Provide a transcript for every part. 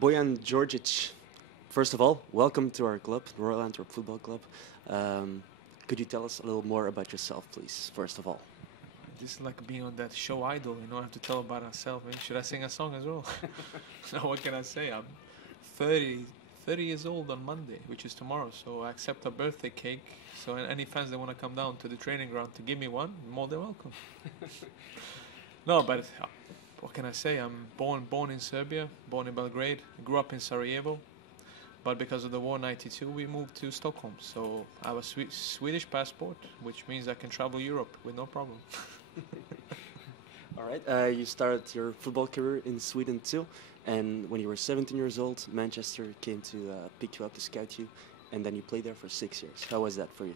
Bojan Djordjic, first of all, welcome to our club, the Royal Antwerp Football Club. Could you tell us a little more about yourself, please, first of all? This is like being on that show Idol, I have to tell about ourselves. Should I sing a song as well? No, what can I say? I'm 30 years old on Monday, which is tomorrow, so I accept a birthday cake. So any fans that want to come down to the training ground to give me one, more than welcome. No, but what can I say? I'm born in Serbia, born in Belgrade, grew up in Sarajevo, but because of the war in '92, we moved to Stockholm. So I have a Swedish passport, which means I can travel Europe with no problem. All right, you started your football career in Sweden too, and when you were 17 years old, Manchester came to pick you up to scout you, and then you played there for 6 years. How was that for you?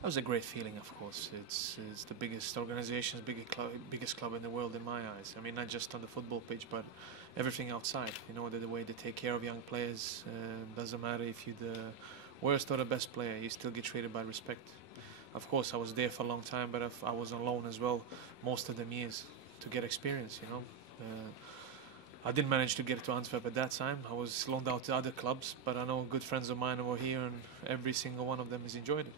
That was a great feeling, of course. It's the biggest organization, biggest club in the world in my eyes. I mean, not just on the football pitch, but everything outside. The way they take care of young players. Doesn't matter if you're the worst or the best player, you still get treated by respect. Of course, I was there for a long time, but I was on loan as well most of them years to get experience, I didn't manage to get to Antwerp at that time. I was loaned out to other clubs, but I know good friends of mine who were here, and every single one of them has enjoyed it.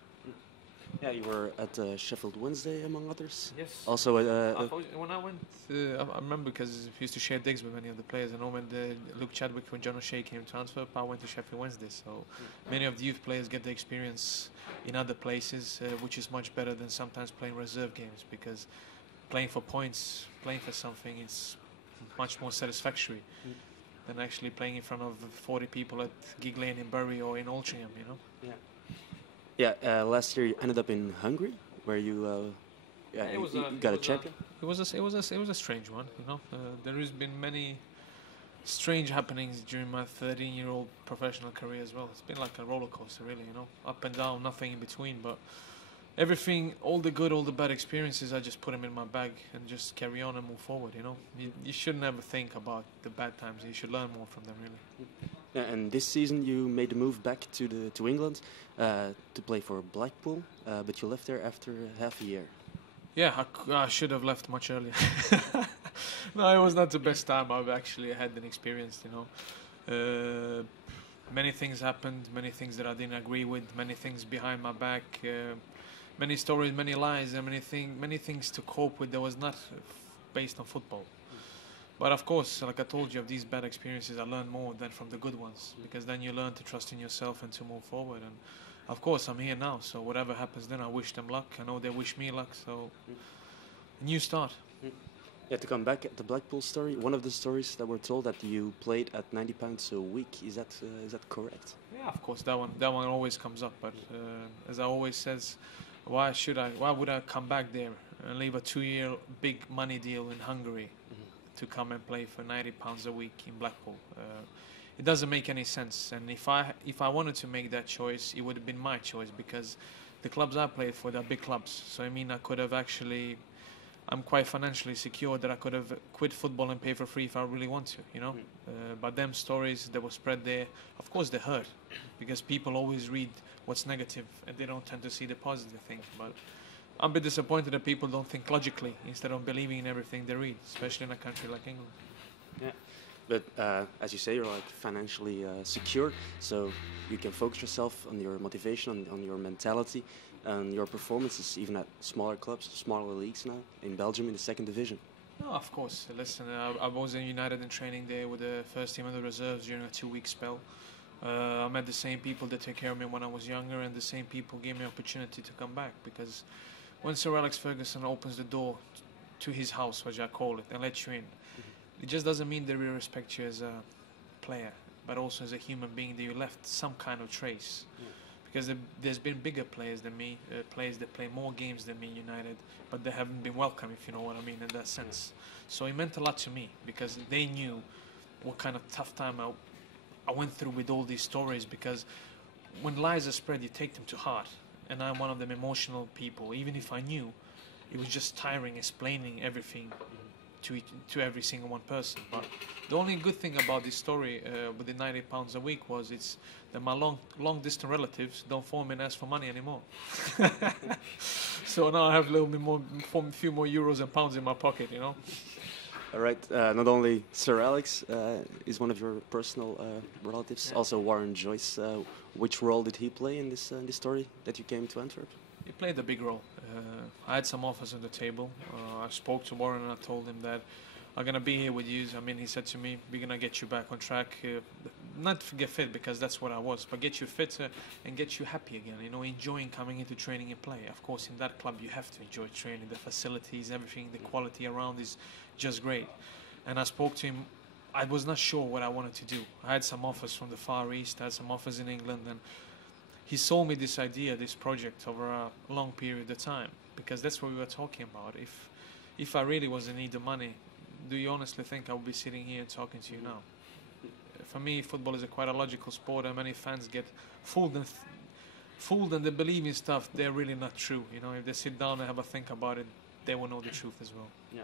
Yeah, you were at Sheffield Wednesday, among others. Yes. Also, when I went, I remember because we used to share digs with many of the players. I know when Luke Chadwick, when John O'Shea came to Antwerp, I went to Sheffield Wednesday. So many of the youth players get the experience in other places, which is much better than sometimes playing reserve games, because playing for points, playing for something, it's much more satisfactory than actually playing in front of 40 people at Gig Lane in Bury or in Altrincham, Yeah. Yeah, last year you ended up in Hungary, where you got a champion. It was a strange one, There has been many strange happenings during my 13-year-old professional career as well. It's been like a roller coaster, really, up and down, nothing in between. But everything, all the good, all the bad experiences, I just put them in my bag and just carry on and move forward. You shouldn't ever think about the bad times. You should learn more from them, really. Yeah, and this season you made the move back to England to play for Blackpool, but you left there after half a year. Yeah, I should have left much earlier. No, it was not the best time I've actually had and experienced, Many things happened, many things that I didn't agree with, many things behind my back, many stories, many lies, and many things to cope with that was not based on football. But of course, like I told you, of these bad experiences, I learned more than from the good ones, because then you learn to trust in yourself and to move forward. And of course, I'm here now, so whatever happens then, I wish them luck. I know they wish me luck, so a new start. Yeah, to come back at the Blackpool story, one of the stories that were told that you played at £90 a week. Is that correct? Yeah, of course, that one always comes up. But as I always says, why would I come back there and leave a 2-year big money deal in Hungary to come and play for £90 a week in Blackpool? It doesn't make any sense. And if I wanted to make that choice, it would have been my choice, because the clubs I played for, they're big clubs. So I could have actually, I'm quite financially secure that I could have quit football and pay for free if I really want to, But them stories that were spread there, of course they hurt, because people always read what's negative and they don't tend to see the positive things. But I'm a bit disappointed that people don't think logically instead of believing in everything they read, especially in a country like England. Yeah, but as you say, you're like financially secure, so you can focus yourself on your motivation, on your mentality, and your performances, even at smaller clubs, smaller leagues now in Belgium in the second division. No, of course. Listen, I was in United in training there with the first team of the reserves during a 2-week spell. I met the same people that took care of me when I was younger, and the same people gave me opportunity to come back, because when Sir Alex Ferguson opens the door to his house, as I call it, and lets you in, it just doesn't mean that we respect you as a player, but also as a human being, that you left some kind of trace. Because there's been bigger players than me, players that play more games than me in United, but they haven't been welcome, if you know what I mean, in that sense. So it meant a lot to me, because they knew what kind of tough time I went through with all these stories, because when lies are spread, you take them to heart. And I'm one of them emotional people. Even if I knew, it was just tiring explaining everything to every single one person. But the only good thing about this story with the £90 a week was it's that my long distant relatives don't phone me and ask for money anymore. So now I have a little bit more, a few more euros and pounds in my pocket, All right. Not only Sir Alex is one of your personal relatives, Yeah. also Warren Joyce. Which role did he play in this story that you came to Antwerp? He played a big role. I had some offers on the table. I spoke to Warren and I told him that I'm gonna be here with you. I mean, he said to me, "We're gonna get you back on track, not to get fit because that's what I was, but get you fitter and get you happy again. You know, enjoying coming into training and play. Of course, in that club, you have to enjoy training. The facilities, everything, the quality around is just great." And I spoke to him. I was not sure what I wanted to do. I had some offers from the Far East. I had some offers in England, and he sold me this idea, this project over a long period of time, because that's what we were talking about. If I really was in need of money, do you honestly think I would be sitting here and talking to you now? For me, football is a quite a logical sport, and many fans get fooled and they believe in stuff they're really not true. You know, if they sit down and have a think about it, they will know the truth as well. Yeah.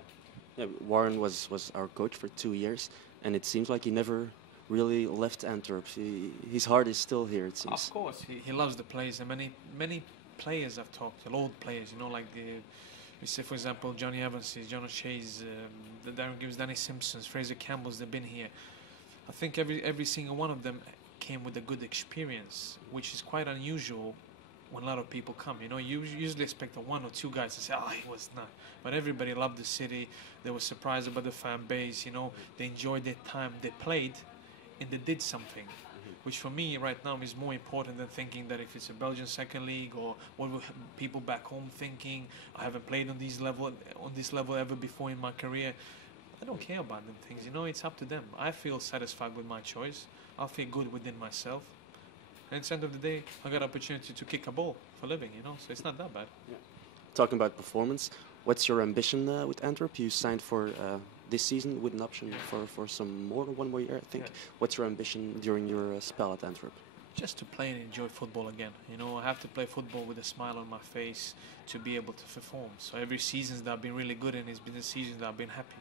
Yeah. Warren was our coach for 2 years, and it seems like he never really left Antwerp. His heart is still here, it seems. Of course, he loves the players, and many players I've talked to, old players, you know, like we say, for example, Johnny Evans, John O'Shea's, the Darren Gibbs, Danny Simpsons, Fraser Campbell's, they've been here. I think every single one of them came with a good experience, which is quite unusual when a lot of people come. You know, you usually expect the 1 or 2 guys to say, "Oh, he was not." But everybody loved the city. They were surprised about the fan base. You know, they enjoyed their time. They played, and they did something, which for me right now is more important than thinking that if it's a Belgian second league or what will people back home thinking. I haven't played on this level ever before in my career. I don't care about them things. You know, it's up to them. I feel satisfied with my choice. I feel good within myself. And at the end of the day, I got opportunity to kick a ball for a living. You know, so it's not that bad. Yeah. Talking about performance, what's your ambition with Antwerp? You signed for this season with an option for some one more year, I think. Yeah. What's your ambition during your spell at Antwerp? Just to play and enjoy football again. You know, I have to play football with a smile on my face to be able to perform. So every season that I've been really good in has been the season that I've been happy.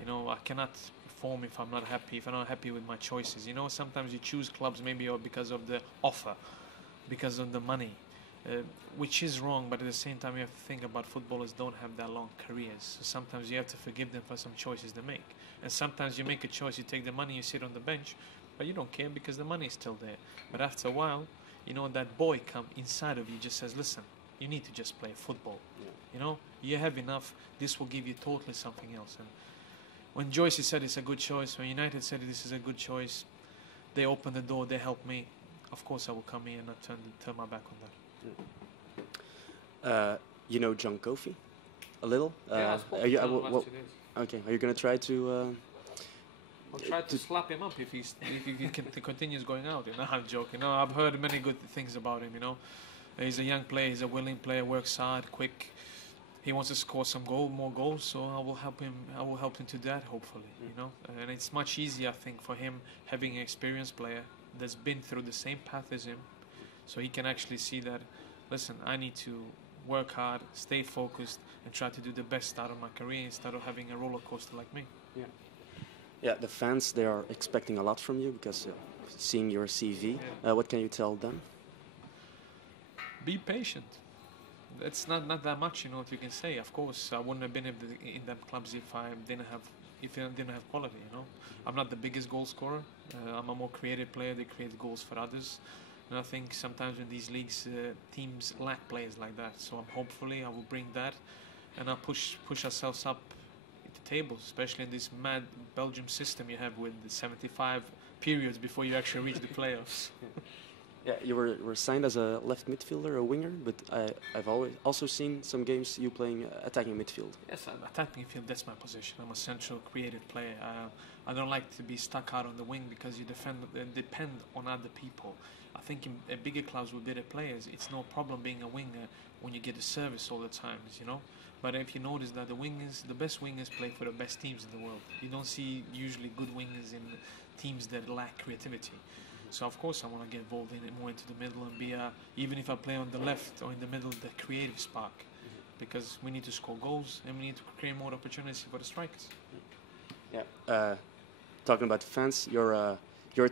You know, I cannot perform if I'm not happy, if I'm not happy with my choices. You know, sometimes you choose clubs maybe because of the offer, because of the money, which is wrong, but at the same time you have to think about footballers don't have that long careers. So sometimes you have to forgive them for some choices they make. And sometimes you make a choice, you take the money, you sit on the bench, but you don't care because the money is still there. But after a while, you know, that boy come inside of you just says, "Listen, you need to just play football." Yeah. You know, you have enough, this will give you totally something else. And when Joyce said it's a good choice, when United said this is a good choice, they opened the door, they helped me. Of course I will come here and not turn my back on that. You know John Kofi? A little? Yeah, are you, okay, are you going to try to... I'll try to slap him up if he continues going out. You know, I'm joking. No, I've heard many good things about him. You know, he's a young player. He's a willing player. Works hard, quick. He wants to score some more goals. So I will help him. I will help him to that. Hopefully, you know. And it's much easier, I think, for him having an experienced player that's been through the same path as him, so he can actually see that. Listen, I need to work hard, stay focused, and try to do the best out of my career instead of having a roller coaster like me. Yeah. Yeah, the fans, they are expecting a lot from you because seeing your CV, what can you tell them? Be patient. That's not that much, you know, what you can say. Of course, I wouldn't have been in them clubs if I didn't have quality, you know. I'm not the biggest goal scorer. I'm a more creative player. They create goals for others. And I think sometimes in these leagues, teams lack players like that. So hopefully I will bring that, and I'll push ourselves up the tables, especially in this mad Belgium system you have with the 75 periods before you actually reach the playoffs. Yeah, you were signed as a left midfielder, a winger, but I've also seen some games you playing attacking midfield. Yes, attacking midfield, that's my position. I'm a central creative player. I don't like to be stuck out on the wing because you depend on other people. I think in bigger clubs with better players, it's no problem being a winger when you get the service all the time, you know. But if you notice that the best wingers play for the best teams in the world. You don't see usually good wingers in teams that lack creativity. So of course I want to get involved in it more into the middle and be even if I play on the left or in the middle, the creative spark, because we need to score goals and we need to create more opportunities for the strikers. Yeah. Talking about fans, your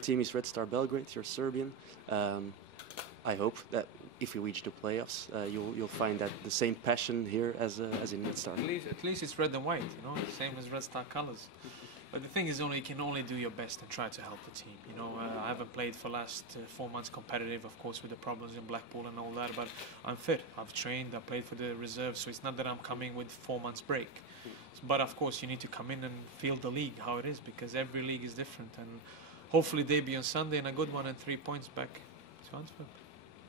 team is Red Star Belgrade. You're Serbian. I hope that if we reach the playoffs, you'll find that the same passion here as in Red Star. At least it's red and white, you know, same as Red Star colors. But the thing is, you can only do your best and try to help the team. You know, I haven't played for the last 4 months competitive, of course, with the problems in Blackpool and all that. But I'm fit. I've trained. I played for the reserve, so it's not that I'm coming with 4 months break. But of course, you need to come in and feel the league how it is, because every league is different. And hopefully, debut on Sunday and a good one and 3 points back to Antwerp.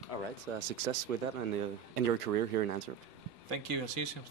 All right. Success with that and your career here in Antwerp. Thank you. I'll see you soon.